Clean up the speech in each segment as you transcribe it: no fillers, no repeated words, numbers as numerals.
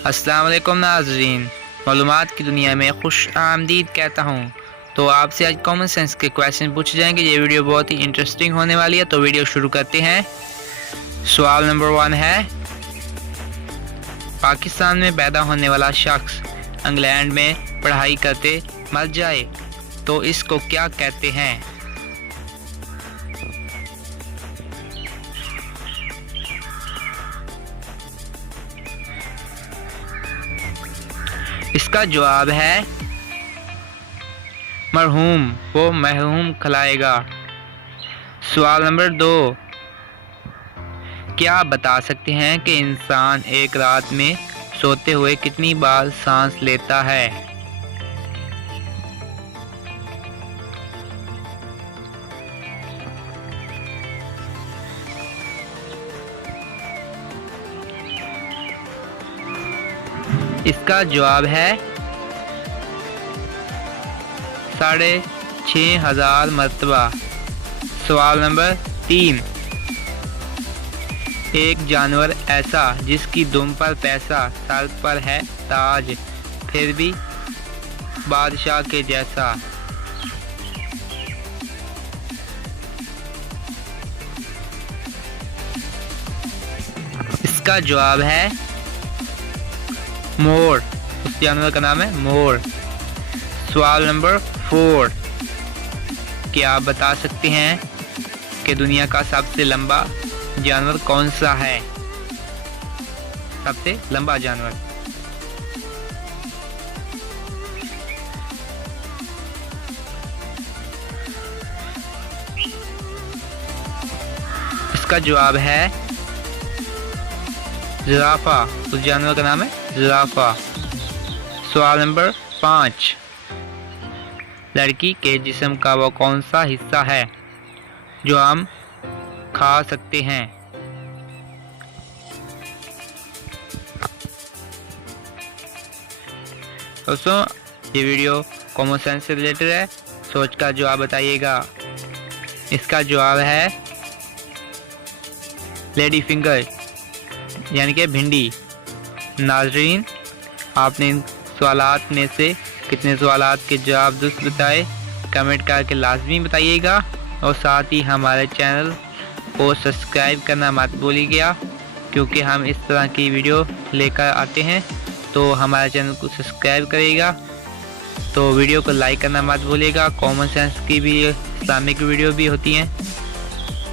अस्सलाम वालेकुम नाज़रीन, मालूमात की दुनिया में खुश आमदीद कहता हूँ। तो आपसे आज कॉमन सेंस के क्वेश्चन पूछे जाएंगे। ये वीडियो बहुत ही इंटरेस्टिंग होने वाली है, तो वीडियो शुरू करते हैं। सवाल नंबर 1 है, पाकिस्तान में पैदा होने वाला शख्स इंग्लैंड में पढ़ाई करते मर जाए तो इसको क्या कहते हैं? इसका जवाब है मरहूम, वो मरहूम खिलाएगा। सवाल नंबर 2, क्या आप बता सकते हैं कि इंसान एक रात में सोते हुए कितनी बार सांस लेता है? इसका जवाब है 6,500 मरतबा। सवाल नंबर 3, एक जानवर ऐसा जिसकी दुम पर पैसा, सर पर है ताज, फिर भी बादशाह के जैसा। इसका जवाब है मोर, उस जानवर का नाम है मोर। सवाल नंबर 4, क्या आप बता सकते हैं कि दुनिया का सबसे लंबा जानवर कौन सा है? सबसे लंबा जानवर। इसका जवाब है जिराफा, उस जानवर का नाम है जिराफा। सवाल नंबर 5, लड़की के जिस्म का वो कौन सा हिस्सा है जो हम खा सकते हैं? दोस्तों, ये वीडियो कॉमन सेंस से रिलेटेड है, सोच का जवाब बताइएगा। इसका जवाब है लेडी फिंगर, यानी कि भिंडी। नाज़रीन, आपने इन सवालात में से कितने सवालात के जवाब दुरुस्त बताए, कमेंट करके लाजमी बताइएगा। और साथ ही हमारे चैनल को सब्सक्राइब करना मत भूलिएगा, क्योंकि हम इस तरह की वीडियो लेकर आते हैं। तो हमारे चैनल को सब्सक्राइब करिएगा, तो वीडियो को लाइक करना मत भूलिएगा। कॉमन सेंस की भी इस्लामिक वीडियो भी होती हैं,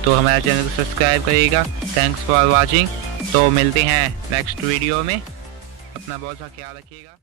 तो हमारे चैनल को सब्सक्राइब करिएगा। Thanks for watching. तो मिलते हैं नेक्स्ट वीडियो में, अपना बहुत सा ख्याल रखिएगा।